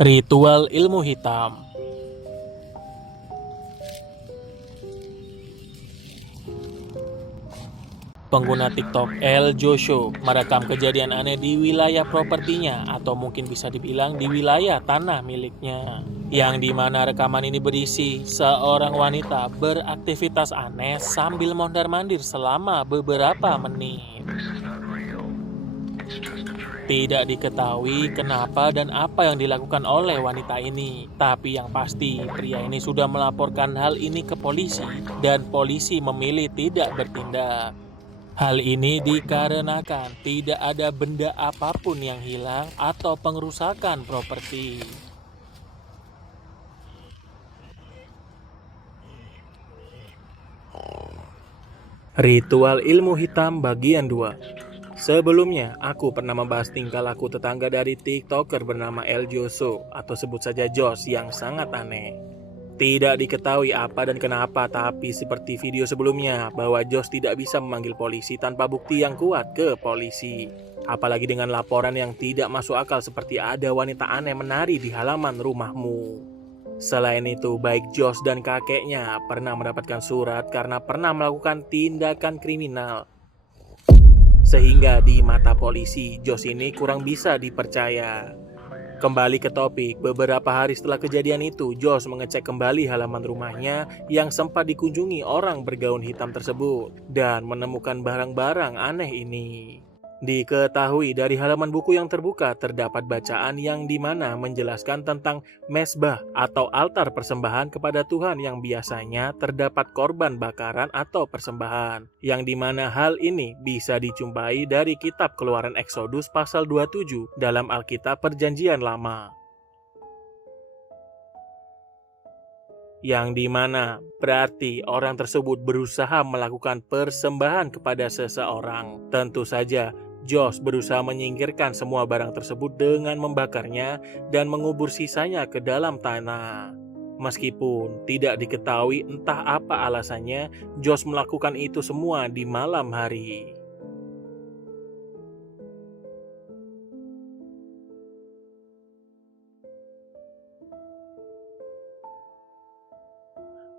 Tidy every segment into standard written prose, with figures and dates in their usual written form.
Ritual ilmu hitam. Pengguna TikTok El Josho merekam kejadian aneh di wilayah propertinya atau mungkin bisa dibilang di wilayah tanah miliknya. Yang dimana rekaman ini berisi seorang wanita beraktivitas aneh sambil mondar-mandir selama beberapa menit. Tidak diketahui kenapa dan apa yang dilakukan oleh wanita ini. Tapi yang pasti, pria ini sudah melaporkan hal ini ke polisi dan polisi memilih tidak bertindak. Hal ini dikarenakan tidak ada benda apapun yang hilang atau pengerusakan properti. Ritual ilmu hitam bagian 2. Sebelumnya, aku pernah membahas tingkah laku tetangga dari TikToker bernama El Joso atau sebut saja Jos yang sangat aneh. Tidak diketahui apa dan kenapa, tapi seperti video sebelumnya bahwa Jos tidak bisa memanggil polisi tanpa bukti yang kuat ke polisi. Apalagi dengan laporan yang tidak masuk akal seperti ada wanita aneh menari di halaman rumahmu. Selain itu, baik Jos dan kakeknya pernah mendapatkan surat karena pernah melakukan tindakan kriminal. Sehingga di mata polisi, Jos ini kurang bisa dipercaya. Kembali ke topik, beberapa hari setelah kejadian itu, Jos mengecek kembali halaman rumahnya yang sempat dikunjungi orang bergaun hitam tersebut dan menemukan barang-barang aneh ini. Diketahui dari halaman buku yang terbuka terdapat bacaan yang dimana menjelaskan tentang mesbah atau altar persembahan kepada Tuhan yang biasanya terdapat korban bakaran atau persembahan. Yang dimana hal ini bisa dijumpai dari kitab Keluaran Exodus pasal 27 dalam Alkitab Perjanjian Lama. Yang dimana berarti orang tersebut berusaha melakukan persembahan kepada seseorang. Tentu saja Jos berusaha menyingkirkan semua barang tersebut dengan membakarnya dan mengubur sisanya ke dalam tanah. Meskipun tidak diketahui entah apa alasannya, Jos melakukan itu semua di malam hari.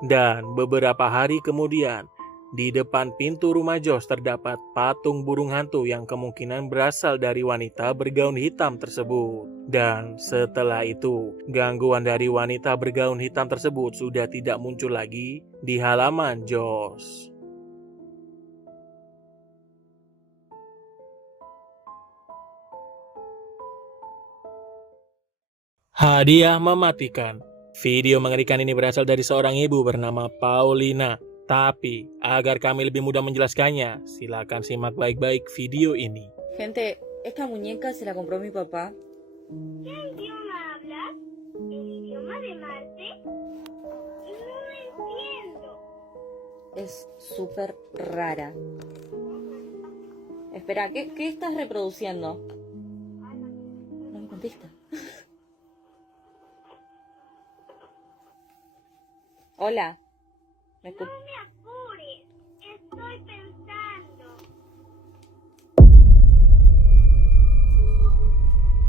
Dan beberapa hari kemudian, di depan pintu rumah Jos terdapat patung burung hantu yang kemungkinan berasal dari wanita bergaun hitam tersebut. Dan setelah itu, gangguan dari wanita bergaun hitam tersebut sudah tidak muncul lagi di halaman Jos. Hadiah mematikan. Video mengerikan ini berasal dari seorang ibu bernama Paulina. Tapi, agar kami lebih mudah menjelaskannya, silakan simak baik-baik video ini. Gente, esta muñeca se la compró mi papá. ¿Qué idioma hablas? ¿El idioma de Marte? No entiendo. Es súper rara. Espera, ¿qué estás reproduciendo? No me contesta. Hola. ¿Me No me apures. Estoy pensando.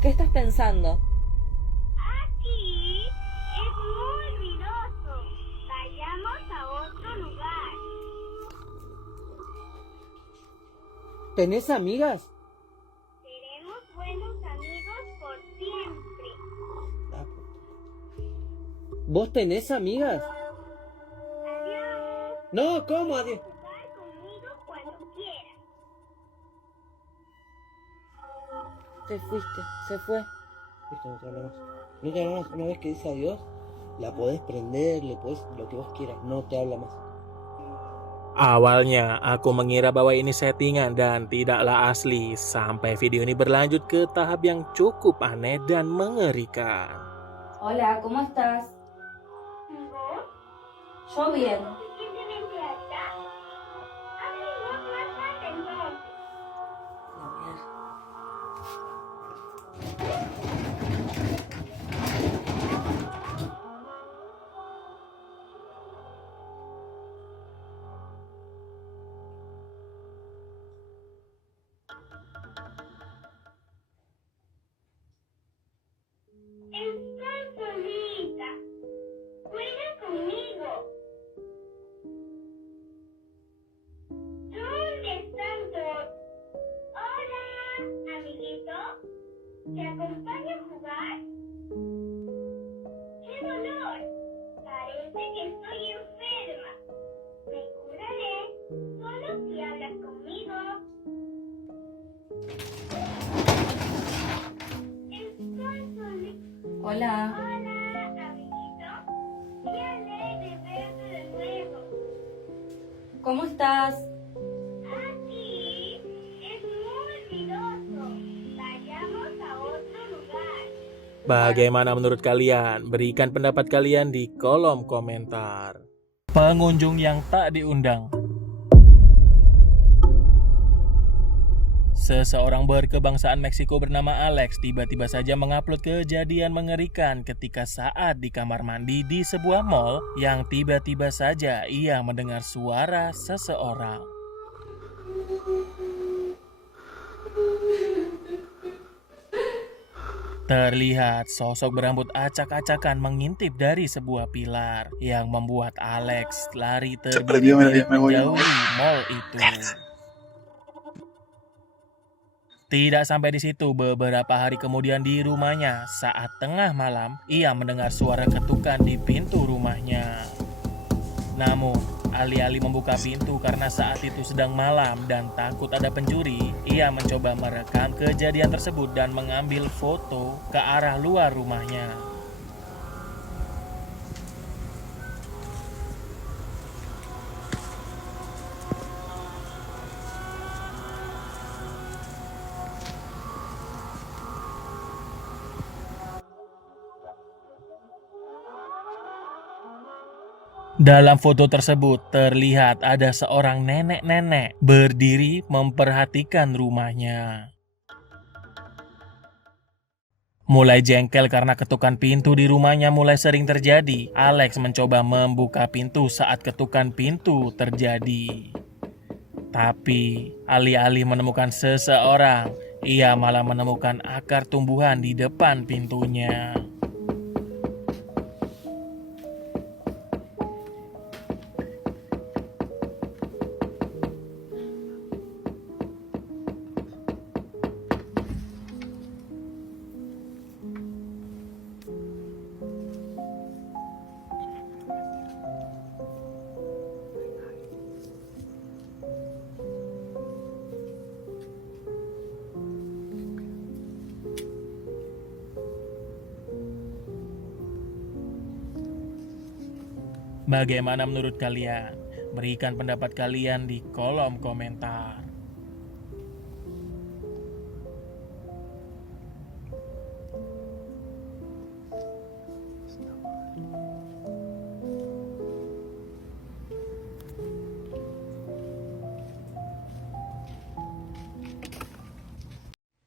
¿Qué estás pensando? Aquí es muy ruidoso. Vayamos a otro lugar. ¿Tenés amigas? Seremos buenos amigos por siempre. ¿Vos tenés amigas? Adiós. No, ¿cómo? Adiós. Jugar conmigo cuando quieras. Te fuiste, se fue. Listo, no te hablo más. No te hablo más. Una vez que dice adiós, la podés prender, le podés lo que vos quieras. No te habla más. Awalnya, aku mengira bahwa ini settingan dan tidaklah asli, sampai video ini berlanjut ke tahap yang cukup aneh dan mengerikan. Hola, ¿cómo estás? ¿Vos? Yo bien. Suficientemente alta. Hablemos más tarde entonces. La mierda. Está ¿Te acompaño a jugar? ¡Qué dolor! Parece que estoy enferma. Me curaré solo si hablas conmigo. Estoy solita. Hola. Hola, amiguito. Qué alegre verte de nuevo. ¿Cómo estás? Aquí es muy ruidoso. Vayamos a otro lugar. Bagaimana menurut kalian? Berikan pendapat kalian di kolom komentar. Pengunjung yang tak diundang. Seseorang berkebangsaan Meksiko bernama Alex tiba-tiba saja mengupload kejadian mengerikan ketika saat di kamar mandi di sebuah mall yang tiba-tiba saja ia mendengar suara seseorang. Terlihat sosok berambut acak-acakan mengintip dari sebuah pilar yang membuat Alex lari terbirit-birit menjauhi mall itu. Tidak sampai di situ, beberapa hari kemudian di rumahnya, saat tengah malam, ia mendengar suara ketukan di pintu rumahnya. Namun, alih-alih membuka pintu karena saat itu sedang malam dan takut ada pencuri, ia mencoba merekam kejadian tersebut dan mengambil foto ke arah luar rumahnya. Dalam foto tersebut terlihat ada seorang nenek-nenek berdiri memperhatikan rumahnya. Mulai jengkel karena ketukan pintu di rumahnya mulai sering terjadi, Alex mencoba membuka pintu saat ketukan pintu terjadi. Tapi alih-alih menemukan seseorang, ia malah menemukan akar tumbuhan di depan pintunya. Bagaimana menurut kalian? Berikan pendapat kalian di kolom komentar.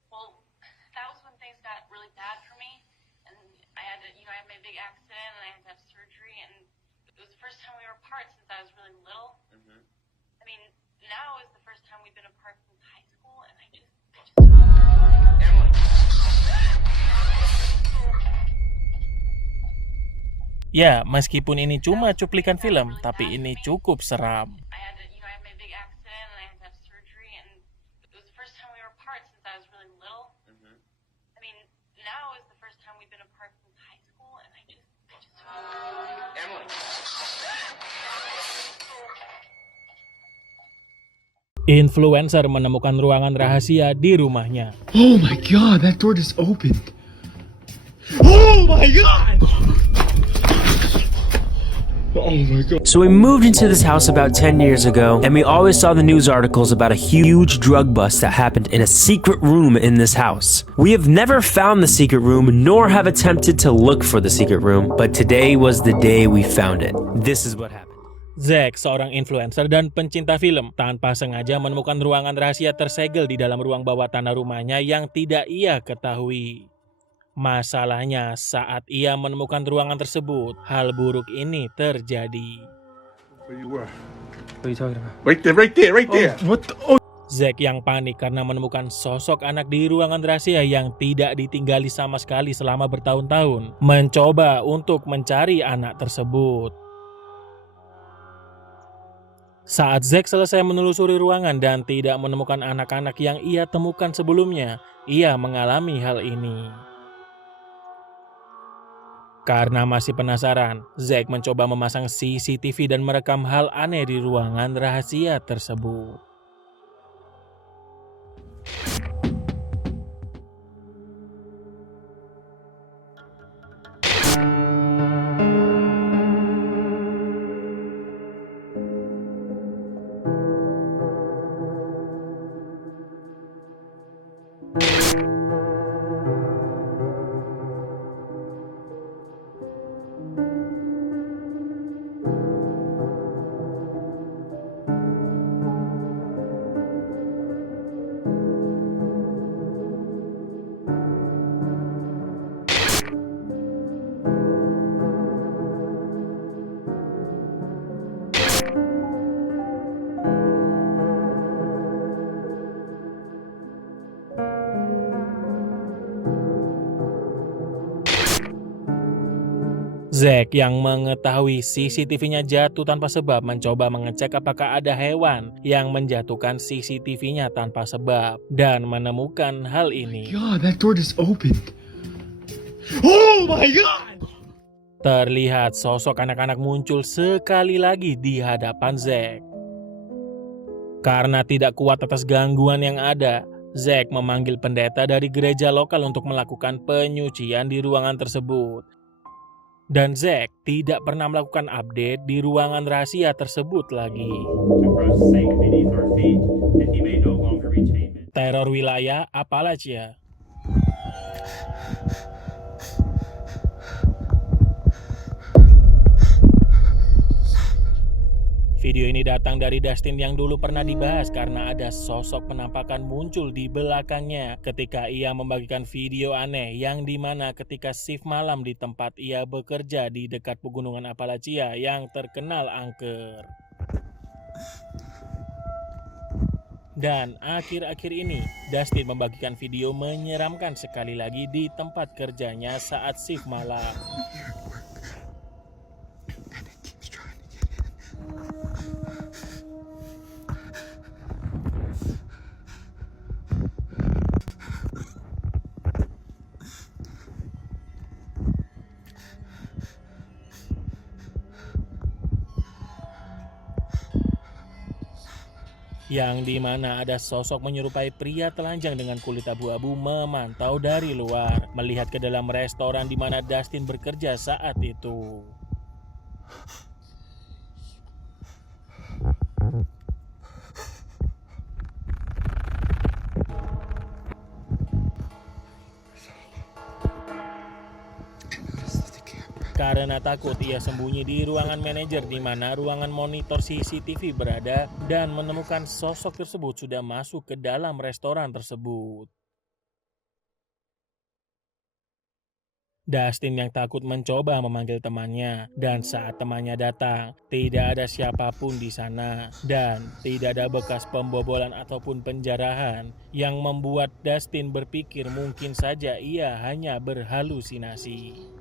Well, that was when things got really bad for me, and I had to, I had my big accident, and I had to have surgery, and it was the first time we were apart since I was really little. I mean, now is the first time we've been apart since high school, and I just. Ya, meskipun ini cuma cuplikan film, tapi ini cukup seram. I had to, I had my big accident, and I had to have surgery, and it was the first time we were apart since I was really little. I mean, now is the first time we've been apart since high school, and I just. Influencer menemukan ruangan rahasia di rumahnya. Oh my god, that door just opened. Oh my god! Oh my god. So we moved into this house about 10 years ago, and we always saw the news articles about a huge drug bust that happened in a secret room in this house. We have never found the secret room, nor have attempted to look for the secret room, but today was the day we found it. This is what happened. Zack, seorang influencer dan pencinta film, tanpa sengaja menemukan ruangan rahasia tersegel di dalam ruang bawah tanah rumahnya yang tidak ia ketahui. Masalahnya, saat ia menemukan ruangan tersebut, hal buruk ini terjadi. Where you were? What are you talking about? Right there. What the? Oh. Zack yang panik karena menemukan sosok anak di ruangan rahasia yang tidak ditinggali sama sekali selama bertahun-tahun, mencoba untuk mencari anak tersebut. Saat Zack selesai menelusuri ruangan dan tidak menemukan anak-anak yang ia temukan sebelumnya, ia mengalami hal ini. Karena masih penasaran, Zack mencoba memasang CCTV dan merekam hal aneh di ruangan rahasia tersebut. Zack yang mengetahui CCTV-nya jatuh tanpa sebab mencoba mengecek apakah ada hewan yang menjatuhkan CCTV-nya tanpa sebab dan menemukan hal ini. God, that door just opened. Oh my god! Terlihat sosok anak-anak muncul sekali lagi di hadapan Zack. Karena tidak kuat atas gangguan yang ada, Zack memanggil pendeta dari gereja lokal untuk melakukan penyucian di ruangan tersebut. Dan Zack tidak pernah melakukan update di ruangan rahasia tersebut lagi. Teror wilayah Appalachia. Video ini datang dari Dustin yang dulu pernah dibahas karena ada sosok penampakan muncul di belakangnya ketika ia membagikan video aneh yang dimana ketika shift malam di tempat ia bekerja di dekat pegunungan Appalachia yang terkenal angker. Dan akhir-akhir ini, Dustin membagikan video menyeramkan sekali lagi di tempat kerjanya saat shift malam. Yang dimana ada sosok menyerupai pria telanjang dengan kulit abu-abu memantau dari luar, melihat ke dalam restoran di mana Dustin bekerja saat itu. Karena takut, ia sembunyi di ruangan manajer di mana ruangan monitor CCTV berada dan menemukan sosok tersebut sudah masuk ke dalam restoran tersebut. Dustin yang takut mencoba memanggil temannya dan saat temannya datang, tidak ada siapapun di sana dan tidak ada bekas pembobolan ataupun penjarahan yang membuat Dustin berpikir mungkin saja ia hanya berhalusinasi.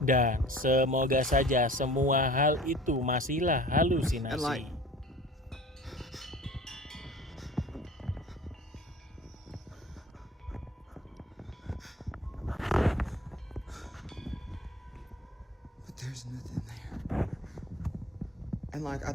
Dan semoga saja semua hal itu masihlah halusinasi. But there's nothing there. And like I